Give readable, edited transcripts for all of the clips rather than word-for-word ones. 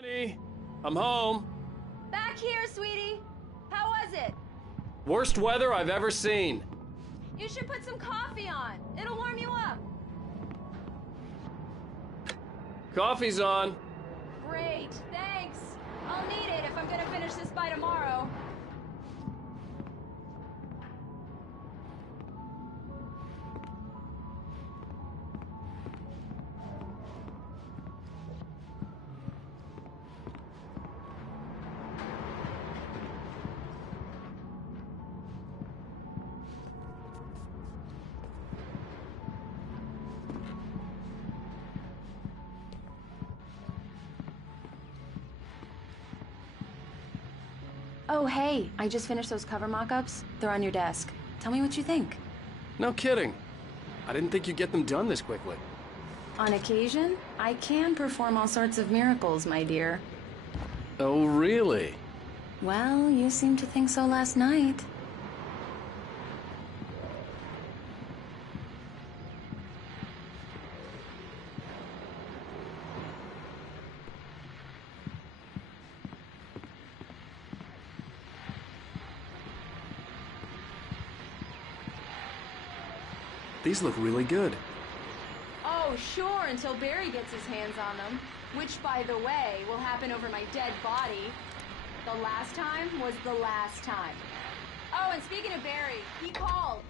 Honey, I'm home. Back here, sweetie. How was it? Worst weather I've ever seen. You should put some coffee on. It'll warm you up. Coffee's on. Great, thanks. I'll need it if I'm gonna finish this by tomorrow. Oh, hey, I just finished those cover mock-ups. They're on your desk. Tell me what you think. No kidding. I didn't think you'd get them done this quickly. On occasion, I can perform all sorts of miracles, my dear. Oh, really? Well, you seemed to think so last night. These look really good. Oh, sure, until Barry gets his hands on them. Which, by the way, will happen over my dead body. The last time was the last time. Oh, and speaking of Barry, he called.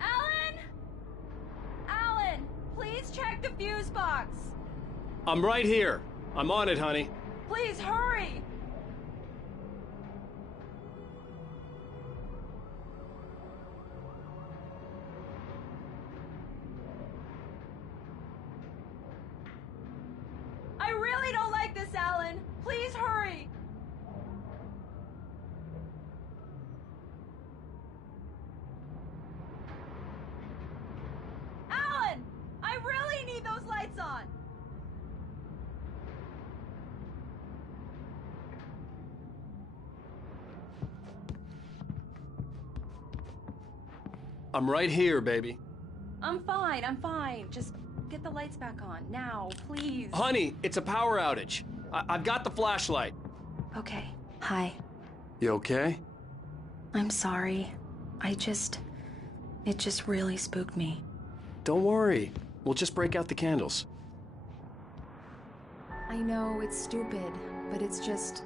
Alan! Alan, please check the fuse box. I'm right here. I'm on it, honey. Please hurry! I really don't like this, Alan. Please hurry. Alan! I really need those lights on. I'm right here, baby. I'm fine. Just get the lights back on, now, please. Honey, it's a power outage. I've got the flashlight. Okay, hi. You okay? I'm sorry. It just really spooked me. Don't worry. We'll just break out the candles. I know it's stupid, but it's just...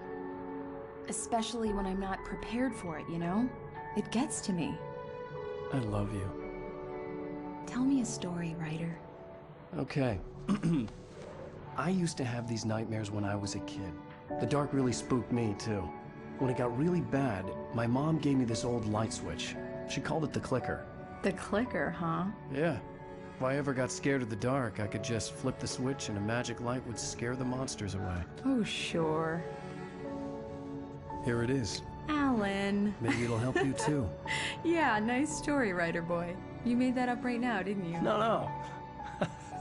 especially when I'm not prepared for it, you know? It gets to me. I love you. Tell me a story, writer. Okay. I used to have these nightmares when I was a kid. The dark really spooked me, too. When it got really bad, my mom gave me this old light switch. She called it the clicker. The clicker, huh? Yeah. If I ever got scared of the dark, I could just flip the switch and a magic light would scare the monsters away. Oh, sure. Here it is. Alan. Maybe it'll help you, too. Yeah, nice story, writer boy. You made that up right now, didn't you? No.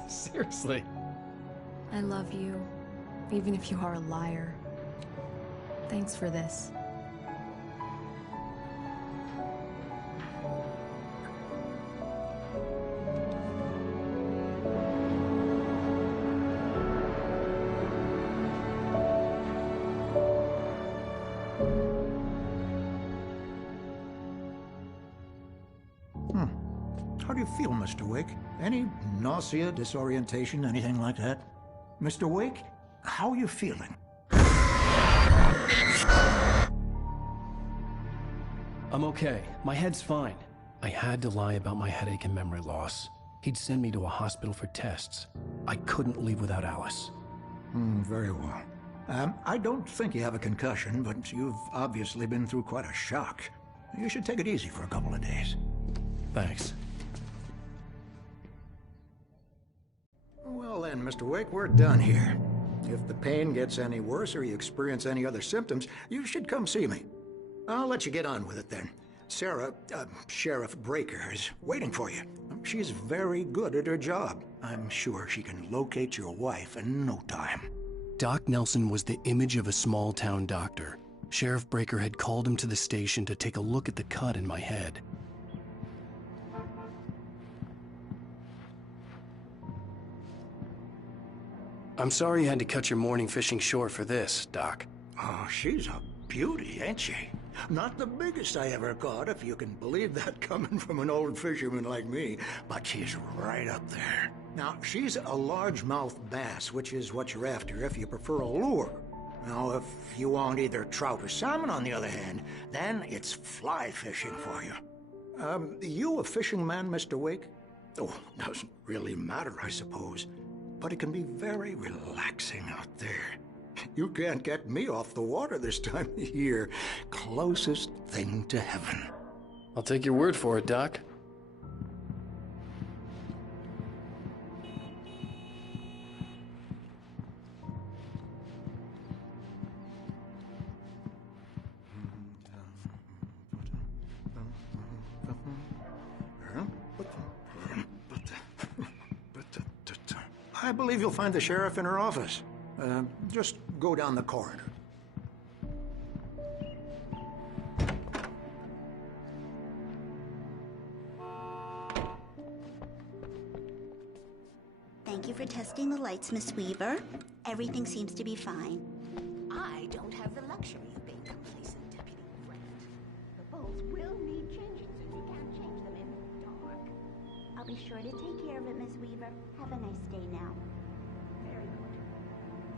Seriously. I love you, even if you are a liar. Thanks for this. How do you feel, Mr. Wake? Any nausea, disorientation, anything like that? Mr. Wake, how are you feeling? I'm okay. My head's fine. I had to lie about my headache and memory loss. He'd send me to a hospital for tests. I couldn't leave without Alice. Very well. I don't think you have a concussion, but you've obviously been through quite a shock. You should take it easy for a couple of days. Thanks. Well then, Mr. Wake, we're done here. If the pain gets any worse or you experience any other symptoms, you should come see me. I'll let you get on with it then. Sarah, Sheriff Breaker, is waiting for you. She's very good at her job. I'm sure she can locate your wife in no time. Doc Nelson was the image of a small-town doctor. Sheriff Breaker had called him to the station to take a look at the cut in my head. I'm sorry you had to cut your morning fishing short for this, Doc. Oh, she's a beauty, ain't she? Not the biggest I ever caught, if you can believe that coming from an old fisherman like me, but she's right up there. Now, she's a largemouth bass, which is what you're after if you prefer a lure. Now, if you want either trout or salmon, on the other hand, then it's fly fishing for you. You a fishing man, Mr. Wake? Oh, doesn't really matter, I suppose. But it can be very relaxing out there. You can't get me off the water this time of year. Closest thing to heaven. I'll take your word for it, Doc. I believe you'll find the sheriff in her office. Just go down the corridor. Thank you for testing the lights, Miss Weaver. Everything seems to be fine. I don't have the luxury of being complacent, Deputy Brent. The bulbs will need changing, so you can't change them in the dark. I'll be sure to take care of it, Miss Weaver. Have a nice day now. Very good.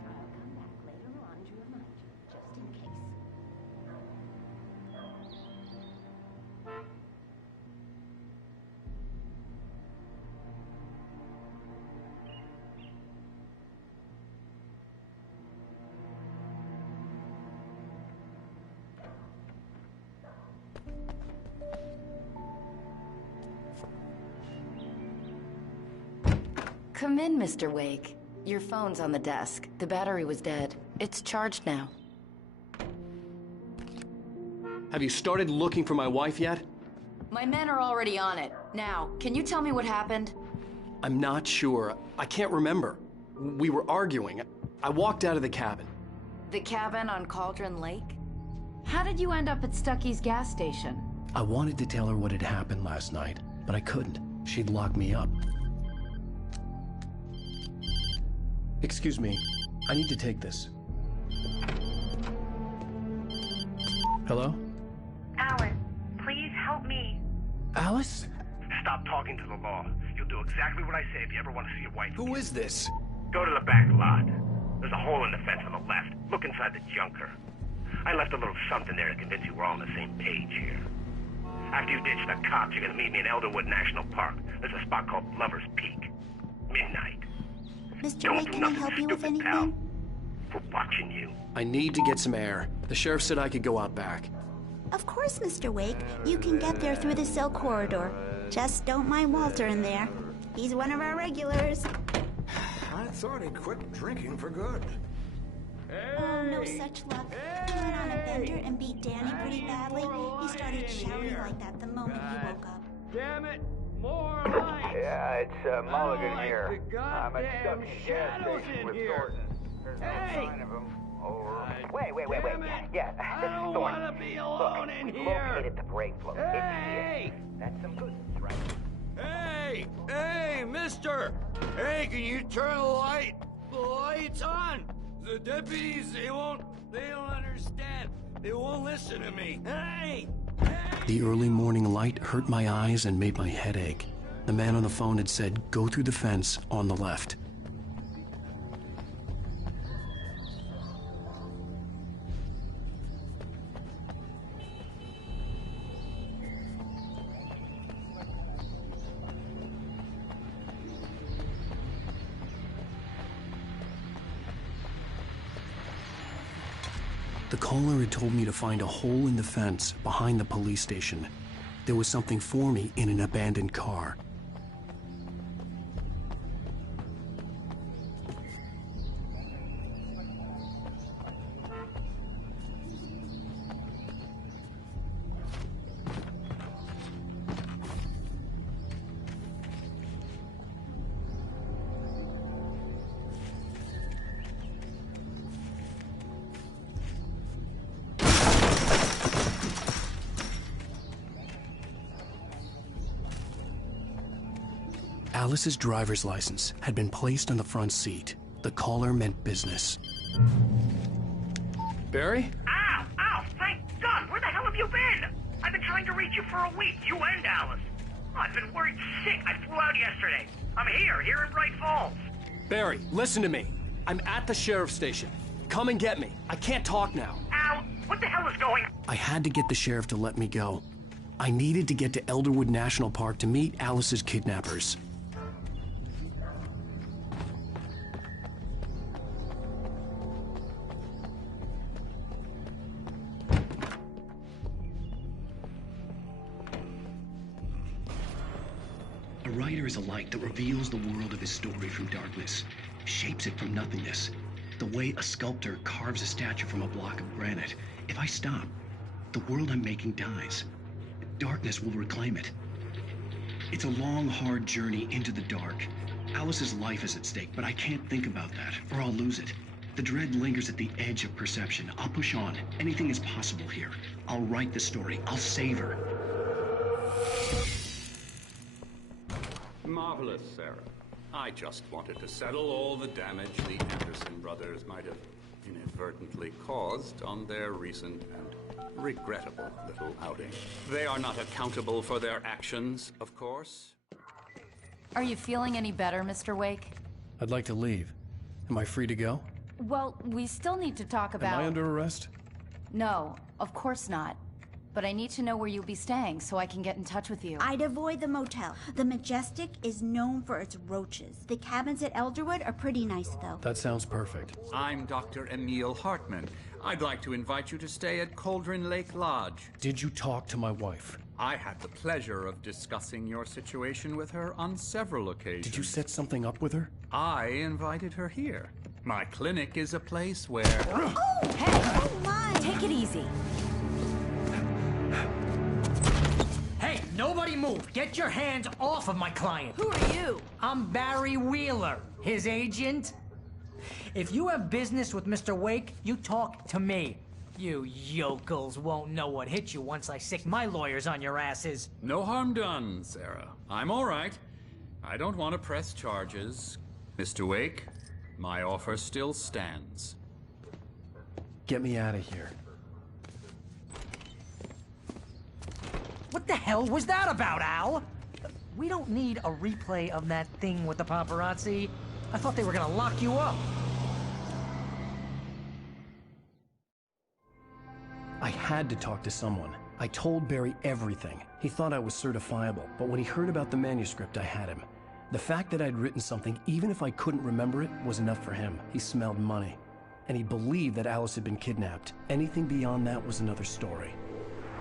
I'll come back later on to remind you, just in case. Come in, Mr. Wake. Your phone's on the desk. The battery was dead. It's charged now. Have you started looking for my wife yet? My men are already on it. Now, can you tell me what happened? I'm not sure. I can't remember. We were arguing. I walked out of the cabin. The cabin on Cauldron Lake? How did you end up at Stucky's gas station? I wanted to tell her what had happened last night, but I couldn't. She'd lock me up. Excuse me. I need to take this. Hello? Alan, please help me. Alice? Stop talking to the law. You'll do exactly what I say if you ever want to see your wife. Who is this? Go to the back lot. There's a hole in the fence on the left. Look inside the junker. I left a little something there to convince you we're all on the same page here. After you ditch the cops, you're gonna meet me in Elderwood National Park. There's a spot called Lover's Peak. Midnight. Mr. Wake, can I help you with anything? Pal. We're watching you. I need to get some air. The sheriff said I could go out back. Of course, Mr. Wake. You can get there through the cell corridor. Just don't mind Walter in there. He's one of our regulars. I thought he quit drinking for good. Oh, no such luck. He went on a bender and beat Danny pretty badly. He started shouting like that the moment he woke up. Damn it! More lights! Yeah, it's Mulligan like here. the I'm at goddamn Stucky's gas shadows station in with here. Thornton. There's no Hey! sign of him. Over. Damn Wait. it. Yeah, I don't Thornton. want to be alone Look, in we here. located the brake float. Hey! It's here. That's some good news, right? Hey, mister! Hey, can you turn the lights on? The deputies, they don't understand. They won't listen to me. Hey! The early morning light hurt my eyes and made my head ache. The man on the phone had said, go through the fence on the left. The caller had told me to find a hole in the fence behind the police station. There was something for me in an abandoned car. Alice's driver's license had been placed on the front seat. The caller meant business. Barry? Ow! Ow! Thank God! Where the hell have you been? I've been trying to reach you for a week, you and Alice. I've been worried sick. I flew out yesterday. I'm here in Bright Falls. Barry, listen to me. I'm at the sheriff's station. Come and get me. I can't talk now. Al, what the hell is going on? I had to get the sheriff to let me go. I needed to get to Elderwood National Park to meet Alice's kidnappers. A writer is a light that reveals the world of his story from darkness, shapes it from nothingness. The way a sculptor carves a statue from a block of granite. If I stop, the world I'm making dies. Darkness will reclaim it. It's a long, hard journey into the dark. Alice's life is at stake, but I can't think about that, or I'll lose it. The dread lingers at the edge of perception. I'll push on. Anything is possible here. I'll write the story. I'll save her. Marvelous, Sarah. I just wanted to settle all the damage the Anderson brothers might have inadvertently caused on their recent and regrettable little outing. They are not accountable for their actions, of course. Are you feeling any better, Mr. Wake? I'd like to leave. Am I free to go? Well, we still need to talk about... Am I under arrest? No, of course not. But I need to know where you'll be staying so I can get in touch with you. I'd avoid the motel. The Majestic is known for its roaches. The cabins at Elderwood are pretty nice, though. That sounds perfect. I'm Dr. Emil Hartman. I'd like to invite you to stay at Cauldron Lake Lodge. Did you talk to my wife? I had the pleasure of discussing your situation with her on several occasions. Did you set something up with her? I invited her here. My clinic is a place where... Oh! Hey! Oh my! Take it easy. Hey, nobody move! Get your hands off of my client! Who are you? I'm Barry Wheeler, his agent. If you have business with Mr. Wake, you talk to me. You yokels won't know what hit you once I sick my lawyers on your asses. No harm done, Sarah. I'm all right. I don't want to press charges. Mr. Wake, my offer still stands. Get me out of here. What the hell was that about, Al? We don't need a replay of that thing with the paparazzi. I thought they were gonna lock you up. I had to talk to someone. I told Barry everything. He thought I was certifiable, but when he heard about the manuscript, I had him. The fact that I'd written something, even if I couldn't remember it, was enough for him. He smelled money. And he believed that Alice had been kidnapped. Anything beyond that was another story.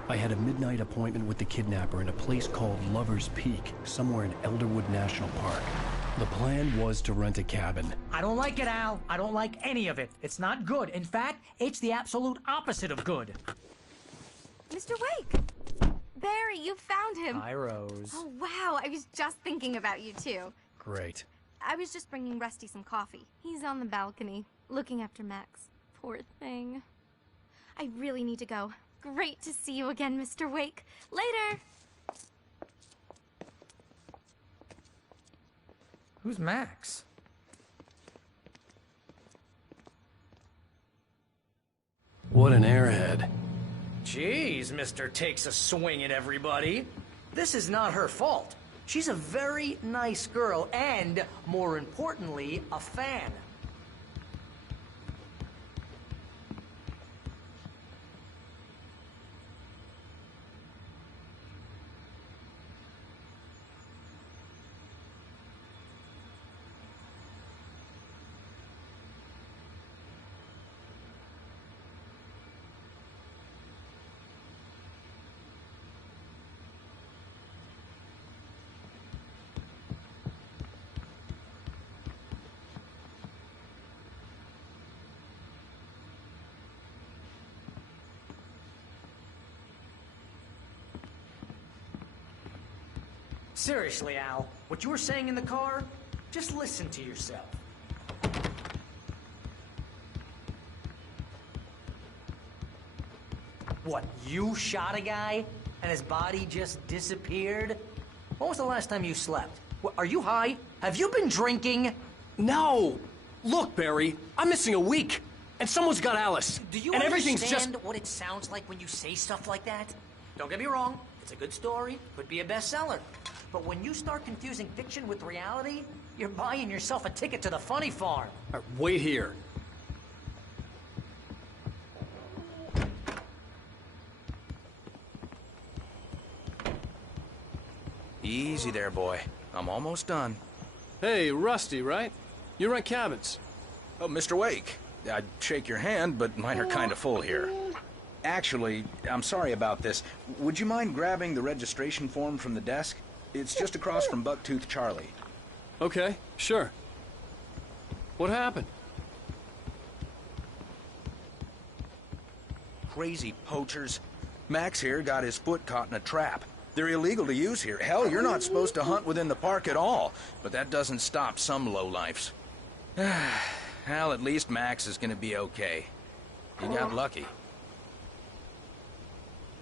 I had a midnight appointment with the kidnapper in a place called Lover's Peak, somewhere in Elderwood National Park. The plan was to rent a cabin. I don't like it, Al. I don't like any of it. It's not good. In fact, it's the absolute opposite of good. Mr. Wake! Barry, you found him! Hi, Rose. Oh, wow. I was just thinking about you, too. Great. I was just bringing Rusty some coffee. He's on the balcony, looking after Max. Poor thing. I really need to go. Great to see you again, Mr. Wake. Later! Who's Max? What an airhead. Jeez, Mr. Takes a swing at everybody. This is not her fault. She's a very nice girl and, more importantly, a fan. Seriously, Al, what you were saying in the car, just listen to yourself. What, you shot a guy and his body just disappeared? When was the last time you slept? What, are you high? Have you been drinking? No! Look, Barry, I'm missing a week, and someone's got Alice. Do you and everything's understand just... what it sounds like when you say stuff like that? Don't get me wrong, it's a good story, could be a bestseller. But when you start confusing fiction with reality, you're buying yourself a ticket to the funny farm. All right, wait here. Easy there, boy. I'm almost done. Hey, Rusty, right? You rent cabins. Oh, Mr. Wake. I'd shake your hand, but mine are kind of full here. Actually, I'm sorry about this. Would you mind grabbing the registration form from the desk? It's just across from Bucktooth Charlie. Okay, sure. What happened? Crazy poachers. Max here got his foot caught in a trap. They're illegal to use here. Hell, you're not supposed to hunt within the park at all. But that doesn't stop some lowlifes. Well, at least Max is gonna be okay. He got lucky.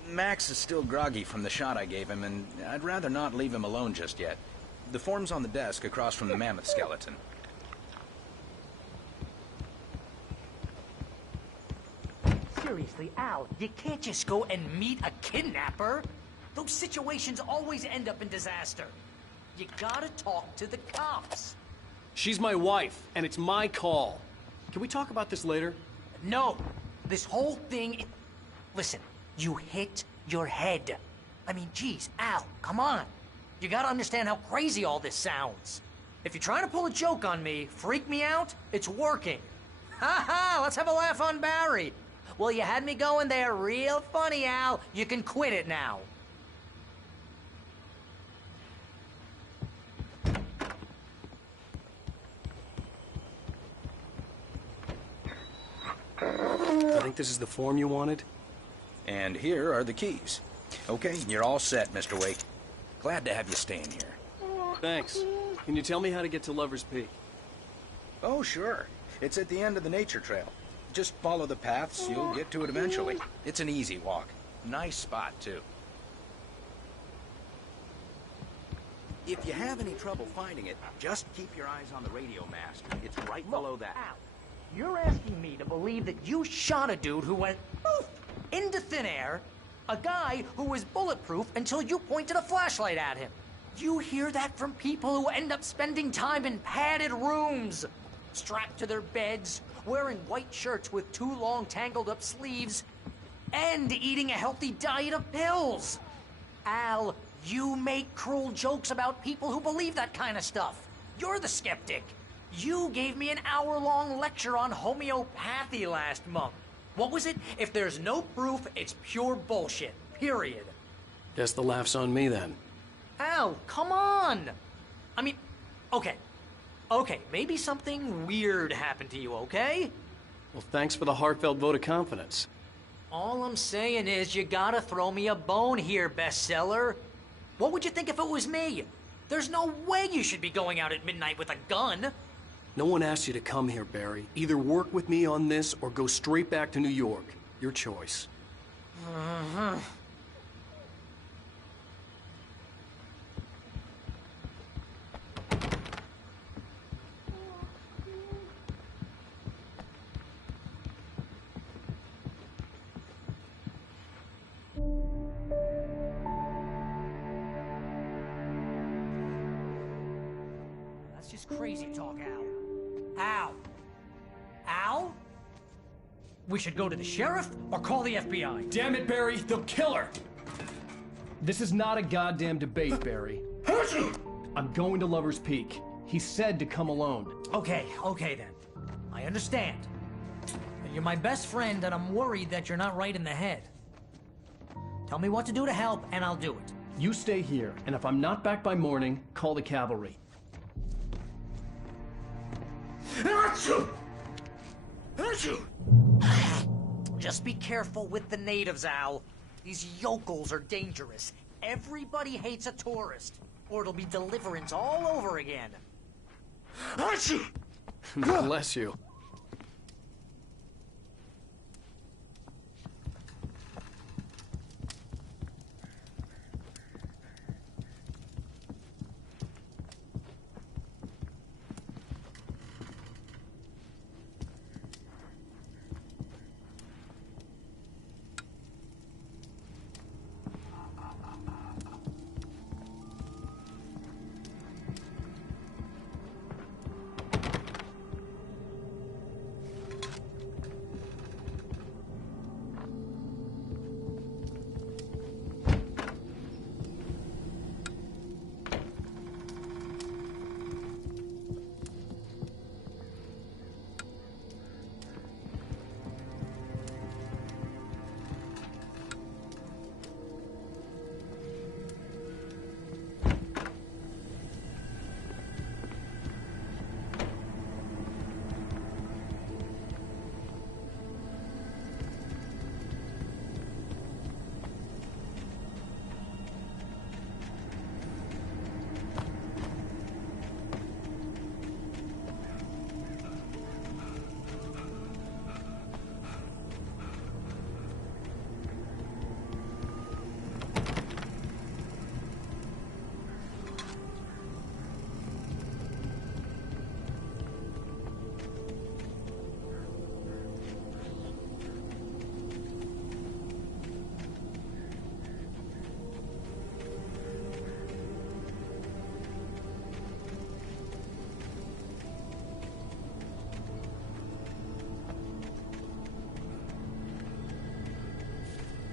Max is still groggy from the shot I gave him, and I'd rather not leave him alone just yet. The form's on the desk across from the mammoth skeleton. Seriously, Al, you can't just go and meet a kidnapper. Those situations always end up in disaster. You gotta talk to the cops. She's my wife, and it's my call. Can we talk about this later? No. This whole thing... Listen, you hit your head. I mean, geez, Al, come on. You gotta understand how crazy all this sounds. If you're trying to pull a joke on me, freak me out, it's working. Ha ha, let's have a laugh on Barry. Well, you had me going there real funny, Al. You can quit it now. I think this is the form you wanted. And here are the keys. Okay, you're all set, Mr. Wake. Glad to have you staying here. Thanks. Can you tell me how to get to Lover's Peak? Oh, sure. It's at the end of the nature trail. Just follow the paths, you'll get to it eventually. It's an easy walk. Nice spot, too. If you have any trouble finding it, just keep your eyes on the radio mast. It's right below that. Al, you're asking me to believe that you shot a dude who went poof into thin air, a guy who was bulletproof until you pointed a flashlight at him. You hear that from people who end up spending time in padded rooms, strapped to their beds, wearing white shirts with too long tangled up sleeves, and eating a healthy diet of pills. Al, you make cruel jokes about people who believe that kind of stuff. You're the skeptic. You gave me an hour-long lecture on homeopathy last month. What was it? If there's no proof, it's pure bullshit. Period. Guess the laugh's on me then. Al, come on! I mean, okay. Okay, maybe something weird happened to you, okay? Well, thanks for the heartfelt vote of confidence. All I'm saying is you gotta throw me a bone here, bestseller. What would you think if it was me? There's no way you should be going out at midnight with a gun. No one asked you to come here, Barry. Either work with me on this or go straight back to New York. Your choice. That's just crazy talk, Al. Al? Al? We should go to the sheriff or call the FBI. Damn it, Barry, they'll kill her! This is not a goddamn debate, Barry. I'm going to Lover's Peak. He said to come alone. Okay then. I understand. You're my best friend and I'm worried that you're not right in the head. Tell me what to do to help and I'll do it. You stay here, and if I'm not back by morning, call the cavalry. Just be careful with the natives, Al. These yokels are dangerous. Everybody hates a tourist, or it'll be Deliverance all over again. Bless you.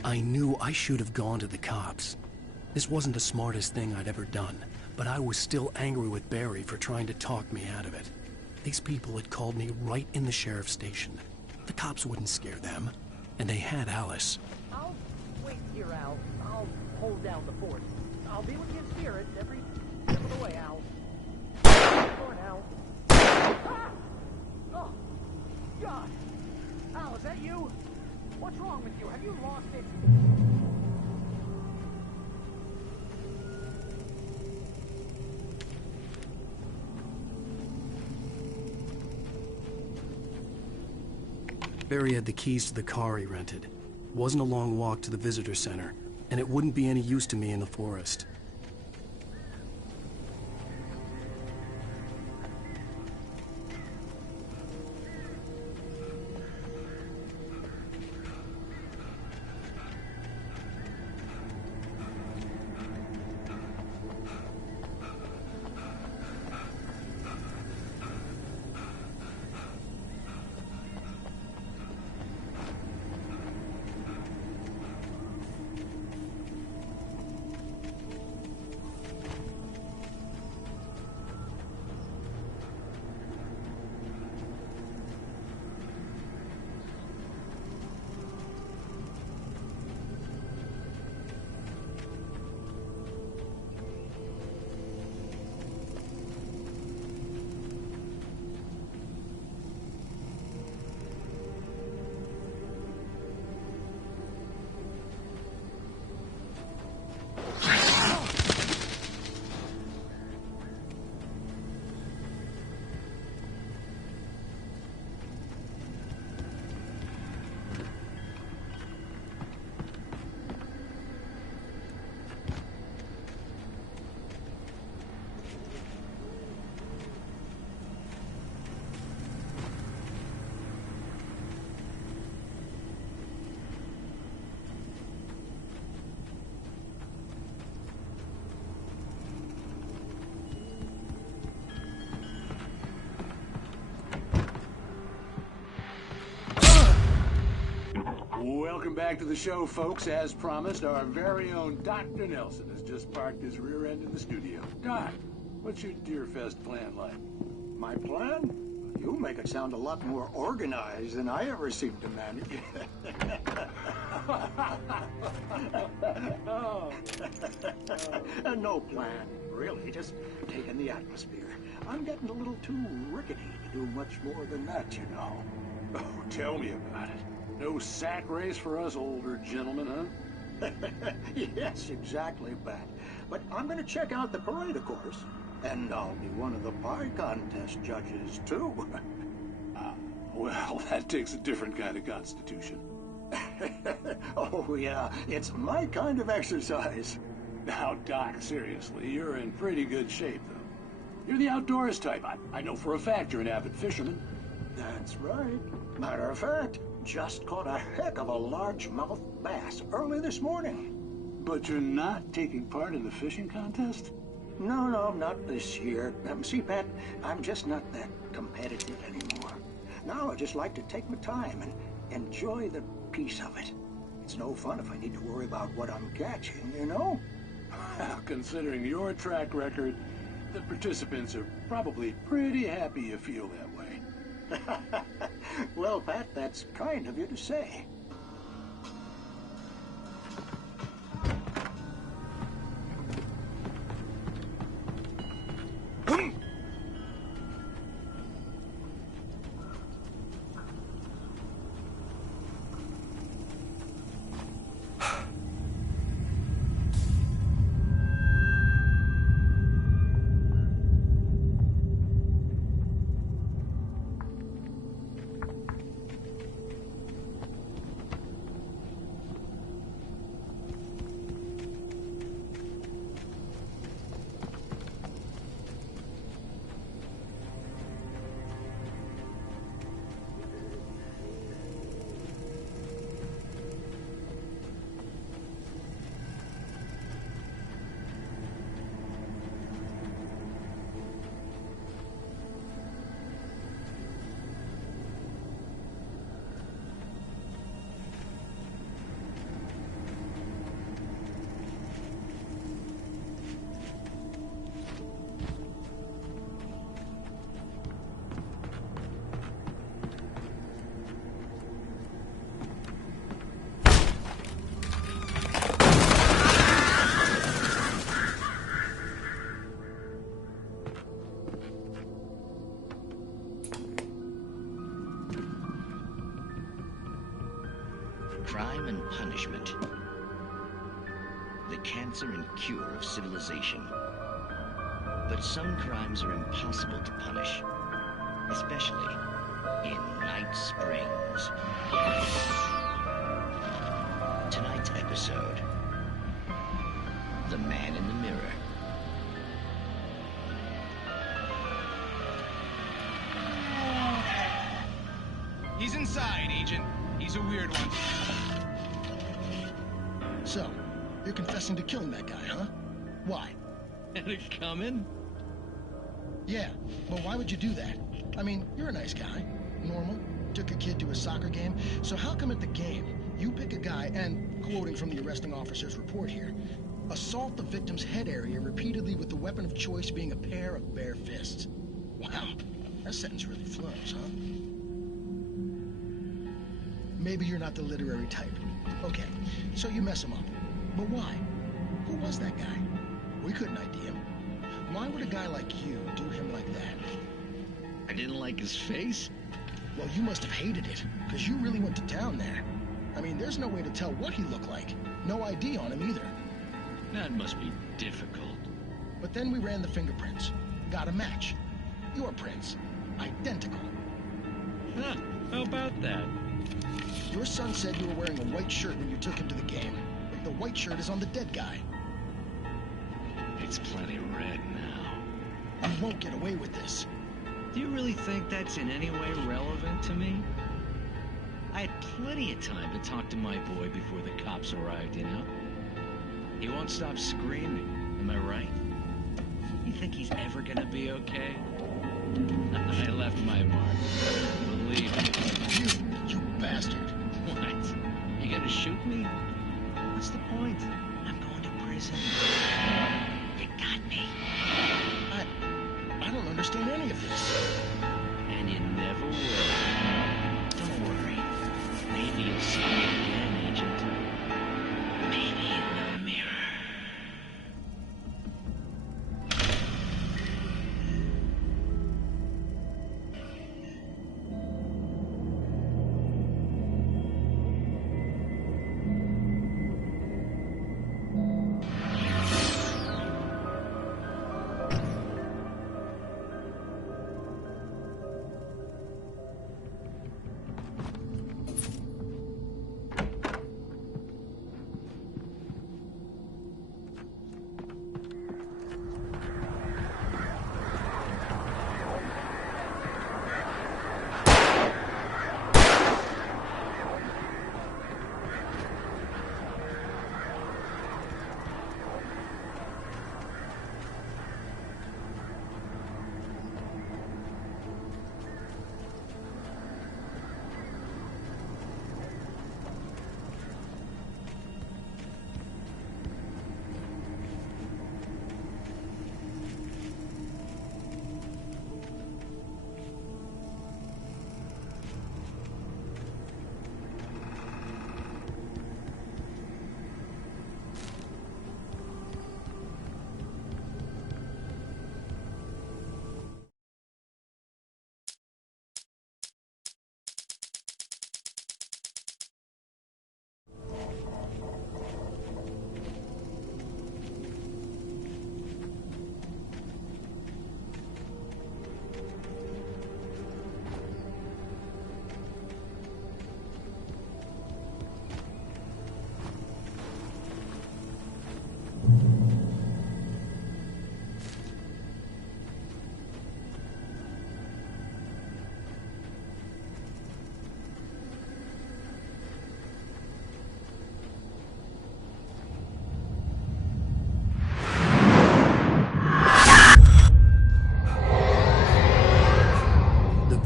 I knew I should have gone to the cops. This wasn't the smartest thing I'd ever done, but I was still angry with Barry for trying to talk me out of it. These people had called me right in the sheriff's station. The cops wouldn't scare them, and they had Alice. I'll wait here, Al. I'll hold down the fort. I'll be with you in spirit every step of the way, Al. For now. Ah! Oh, God! Al, is that you? What's wrong with you? Have you lost it? Barry had the keys to the car he rented. It wasn't a long walk to the visitor center, and it wouldn't be any use to me in the forest. Welcome back to the show, folks. As promised, our very own Dr. Nelson has just parked his rear end in the studio. Doc, what's your Deerfest plan like? My plan? You make it sound a lot more organized than I ever seem to manage. No plan, really. Just taking the atmosphere. I'm getting a little too rickety to do much more than that, you know. Oh, tell me about it. No sack race for us older gentlemen, huh? Yes, exactly, Pat. But I'm going to check out the parade, of course. And I'll be one of the pie contest judges, too. Well, that takes a different kind of constitution. Oh, yeah. It's my kind of exercise. Now, Doc, seriously, you're in pretty good shape, though. You're the outdoors type. I know for a fact you're an avid fisherman. That's right. Matter of fact, just caught a heck of a largemouth bass early this morning. But you're not taking part in the fishing contest? No, not this year. See, Pat, I'm just not that competitive anymore. Now I just like to take my time and enjoy the peace of it. It's no fun if I need to worry about what I'm catching, you know? Well, considering your track record, the participants are probably pretty happy you feel that way. Well, Pat, that's kind of you to say. crime and punishment. The cancer and cure of civilization. But some crimes are impossible to punish, especially in Night Springs. Tonight's episode, The Man in the Mirror. He's inside, Agent. He's a weird one. So, you're confessing to killing that guy, huh? Why? Had it coming? Yeah, but why would you do that? I mean, you're a nice guy. Normal. Took a kid to a soccer game. So how come at the game, you pick a guy and, quoting from the arresting officer's report here, assault the victim's head area repeatedly with the weapon of choice being a pair of bare fists? Wow, that sentence really flows, huh? Maybe you're not the literary type. Okay, so you mess him up. But why? Who was that guy? We couldn't ID him. Why would a guy like you do him like that? I didn't like his face? Well, you must have hated it, because you really went to town there. I mean, there's no way to tell what he looked like. No ID on him either. That must be difficult. But then we ran the fingerprints. Got a match. Your prints. Identical. Huh, how about that? Your son said you were wearing a white shirt when you took him to the game. But the white shirt is on the dead guy. It's plenty red now. You won't get away with this. Do you really think that's in any way relevant to me? I had plenty of time to talk to my boy before the cops arrived, you know? He won't stop screaming, am I right? You think he's ever gonna be okay? I left my mark. Believe me. You bastard. What? You gonna shoot me? What's the point? I'm going to prison. You got me. I don't understand any of this. And you never will. Don't worry. Maybe you'll see me again, Agent. Maybe in the mirror.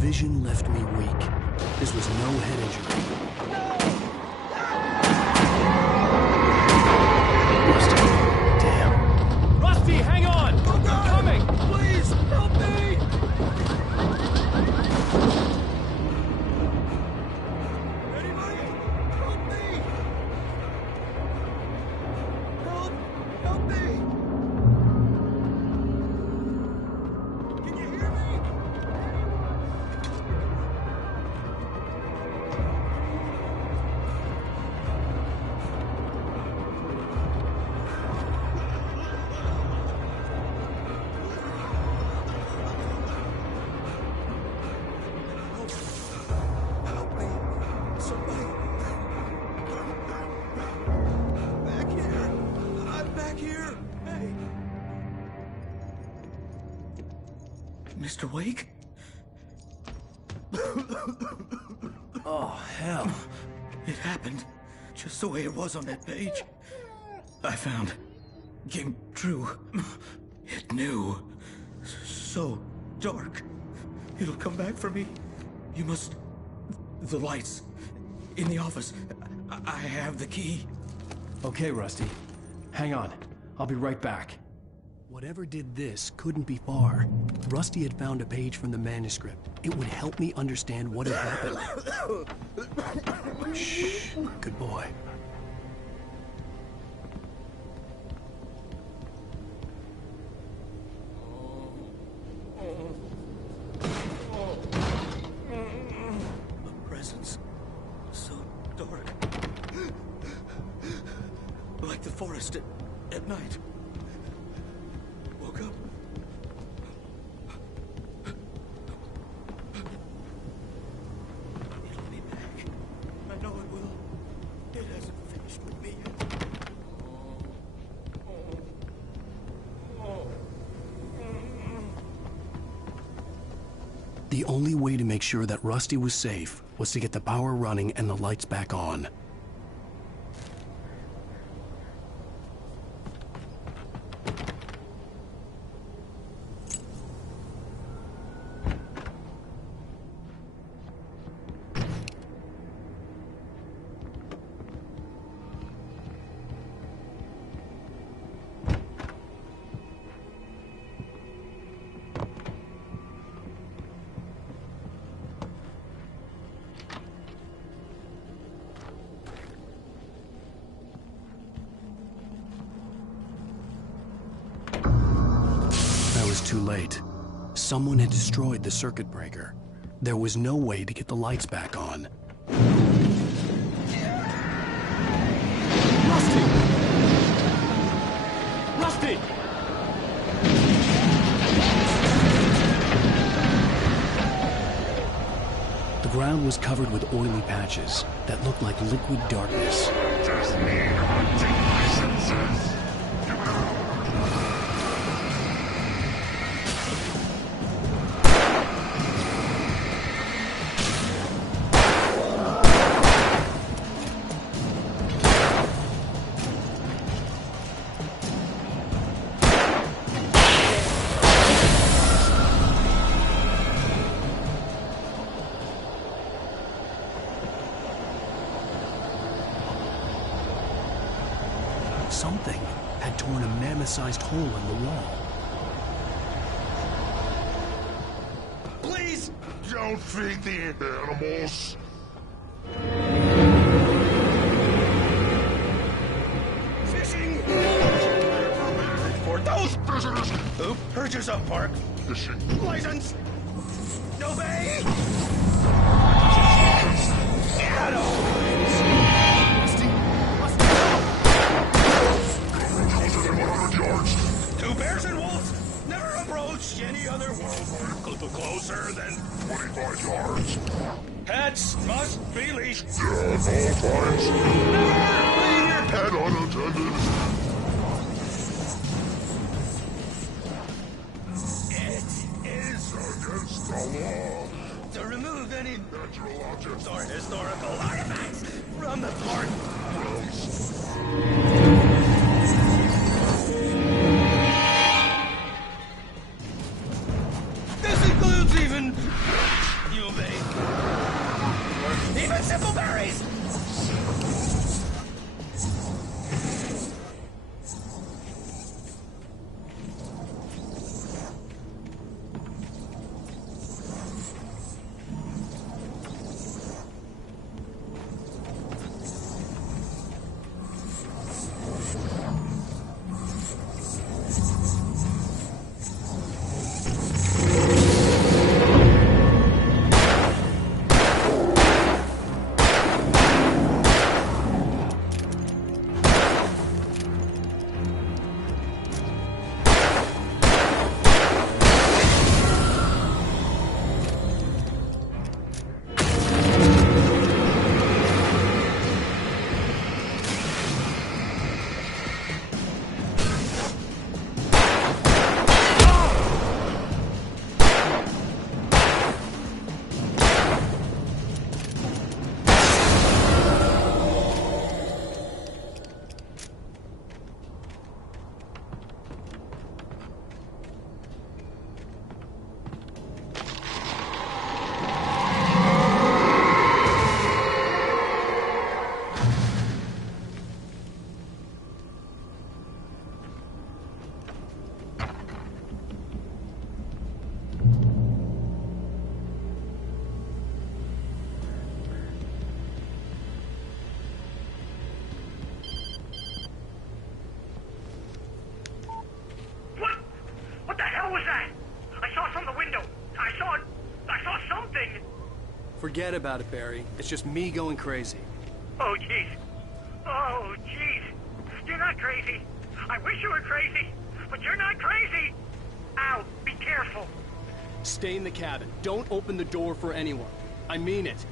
vision left me weak. This was no head injury. Damn. Rusty, hang on! I'm coming! Please, help me! Anybody? Help me! Help me! Can you hear me? Mr. Wake? Oh, hell. It happened just the way it was on that page. I found. Came true. It knew. So dark. It'll come back for me. You must... The lights. In the office. I have the key. Okay, Rusty. Hang on. I'll be right back. Whatever did this couldn't be far. Rusty had found a page from the manuscript. It would help me understand what had happened. Shh. Good boy. A presence. So dark. Like the forest at night. Woke up. It'll be back. I know it will. It hasn't finished with me yet. The only way to make sure that Rusty was safe was to get the power running and the lights back on. Too late. Someone had destroyed the circuit breaker. There was no way to get the lights back on. Rusty! Rusty! The ground was covered with oily patches that looked like liquid darkness. Just me haunting my senses. Something had torn a mammoth-sized hole in the wall. Please don't feed the animals. Fishing! For those prisoners who purchase a park fishing license. Obey! Two bears and wolves never approached any other world closer than 25 yards. Pets must be leashed. Yeah, at all times. Never leave your Pet unattended. It is against the law to remove any natural objects or historical artifacts from the park. This includes even you, babe. Even simple berries. Forget about it, Barry. It's just me going crazy. Oh, jeez. Oh, jeez. You're not crazy. I wish you were crazy, but you're not crazy. Ow, be careful. Stay in the cabin. Don't open the door for anyone. I mean it.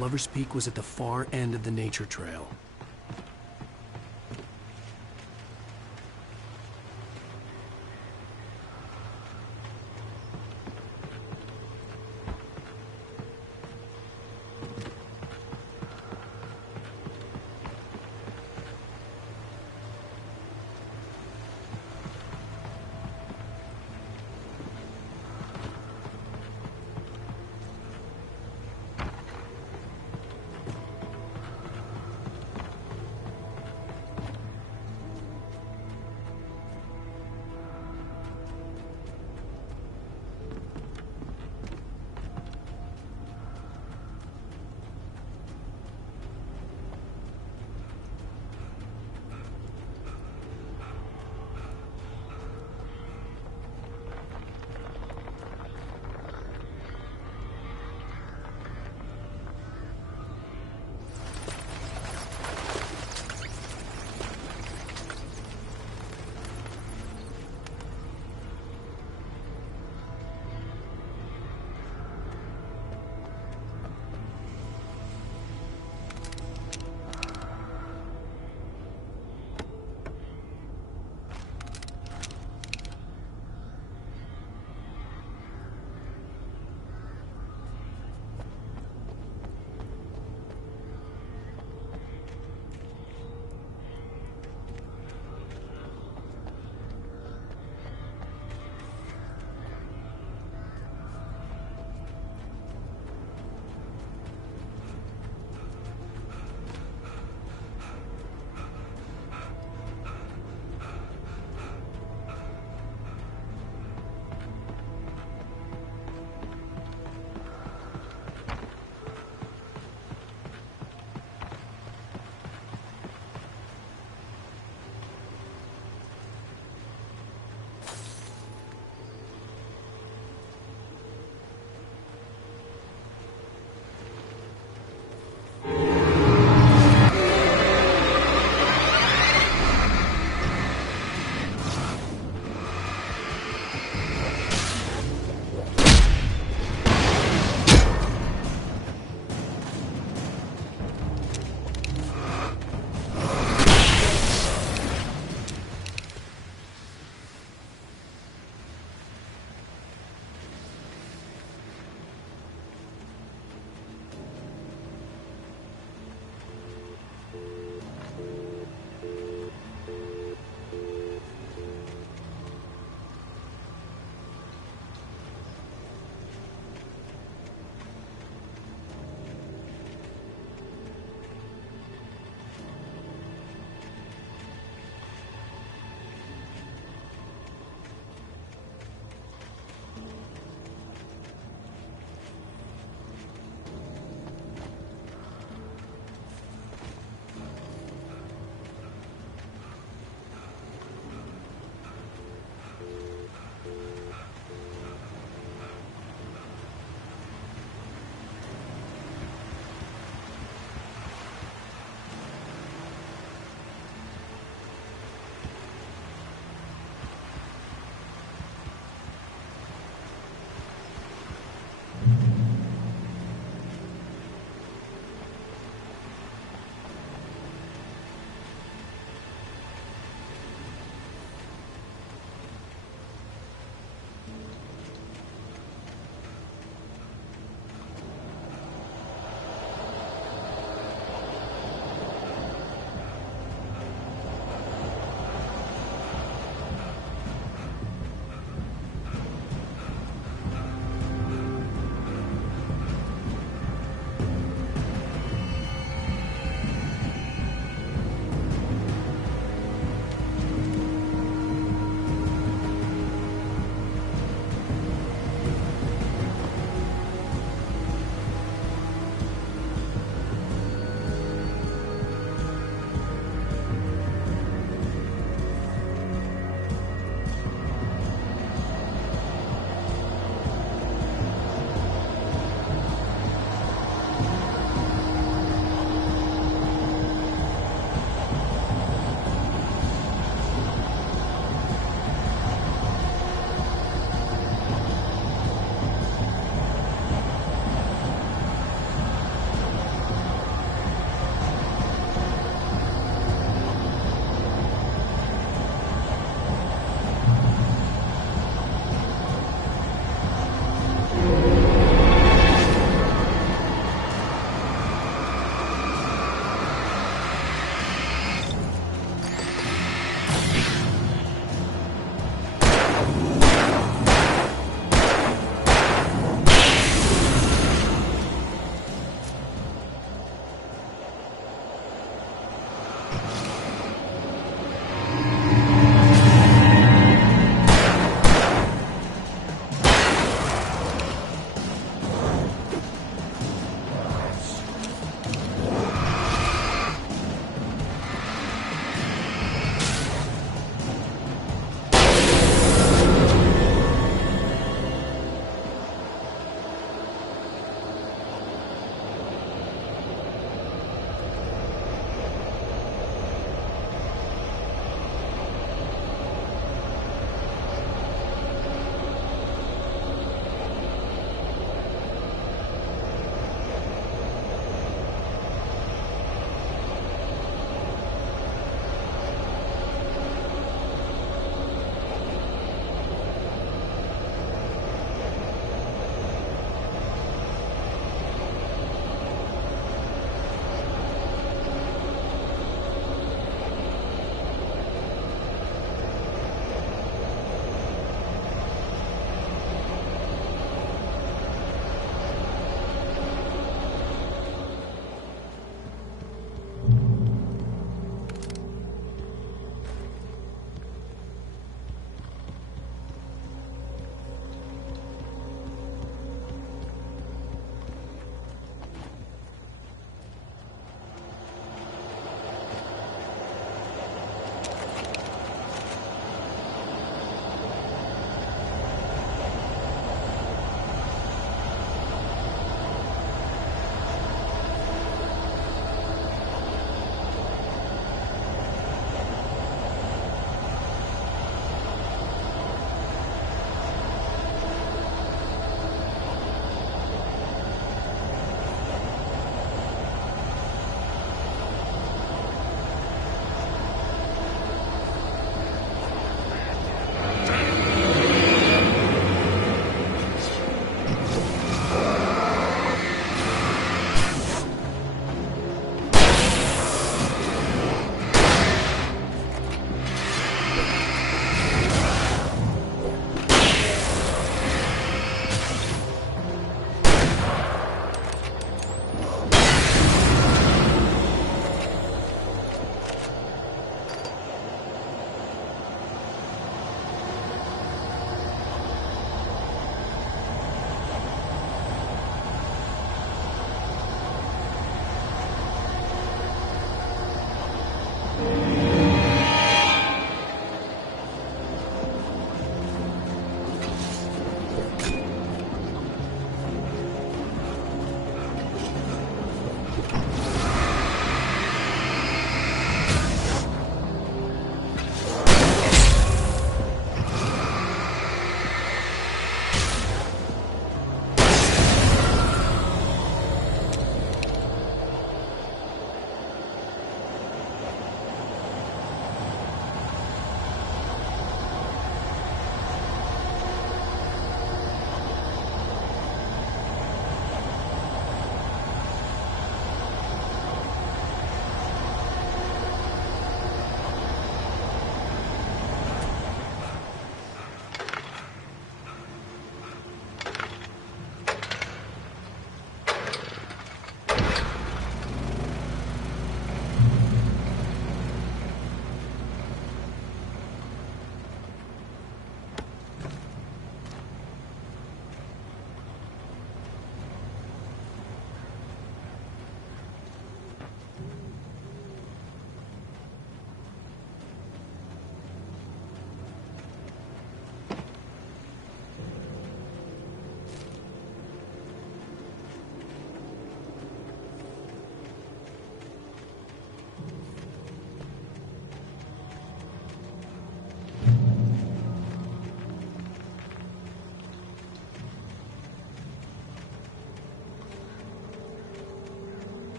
Lover's Peak was at the far end of the nature trail.